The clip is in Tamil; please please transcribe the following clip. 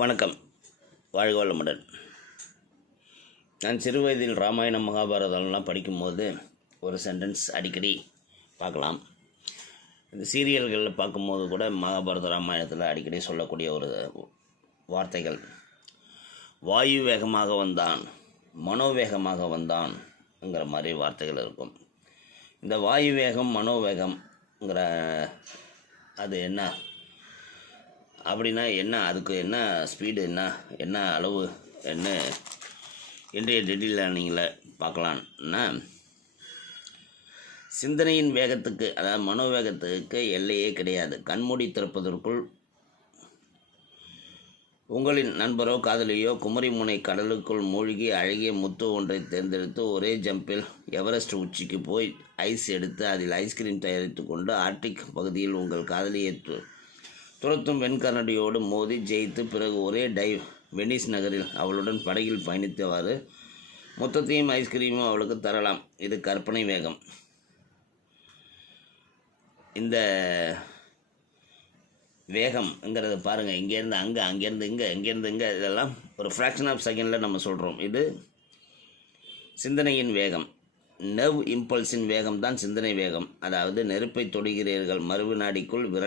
வணக்கம். வாழ்க வளமுடன். நான் சிறு வயதில் ராமாயணம் மகாபாரதம்லாம் படிக்கும்போது ஒரு சென்டென்ஸ் அடிக்கடி பார்க்கலாம். இந்த சீரியல்களில் பார்க்கும்போது கூட மகாபாரத ராமாயணத்தில் அடிக்கடி சொல்லக்கூடிய ஒரு வார்த்தைகள், வாயு வேகமாக வந்தான், மனோவேகமாக வந்தான்ங்கிற மாதிரி வார்த்தைகள் இருக்கும். இந்த வாயு வேகம் மனோவேகம்ங்கிற அது என்ன அப்படின்னா என்ன, அதுக்கு என்ன ஸ்பீடு, என்ன அளவு, என்ன இன்றைய டெய்லி நீங்கள் பார்க்கலான்னா, சிந்தனையின் வேகத்துக்கு, அதாவது மனோவேகத்துக்கு எல்லையே கிடையாது. கண்மூடி திறப்பதற்குள் உங்களின் நண்பரோ காதலியோ குமரிமுனை கடலுக்குள் மூழ்கி அழகிய முத்து ஒன்றை தேர்ந்தெடுத்து ஒரே ஜம்பில் எவரெஸ்ட் உச்சிக்கு போய் ஐஸ் எடுத்து அதில் ஐஸ்கிரீம் தயாரித்து கொண்டு ஆர்டிக் பகுதியில் உங்கள் காதலியை துரத்தும் வெண்கரடியோடு மோதி ஜெயித்து பிறகு ஒரே டைவ் வெனிஸ் நகரில் அவளுடன் படகில் பயணித்தவாறு மொத்தத்தையும் ஐஸ்கிரீமும் அவளுக்கு தரலாம். இது கற்பனை வேகம். இந்த வேகம்ங்கிறத பாருங்கள். இங்கேருந்து அங்கே, அங்கேருந்து இங்கே, இங்கேருந்து இங்கே, இதெல்லாம் ஒரு ஃப்ராக்ஷன் ஆஃப் செகண்டில் நம்ம சொல்கிறோம். இது சிந்தனையின் வேகம். நர்வ் இம்பல்ஸின் வேகம்தான் சிந்தனை வேகம். அதாவது நெருப்பை தொடுகிறீர்கள், மறு வினாடிக்குள்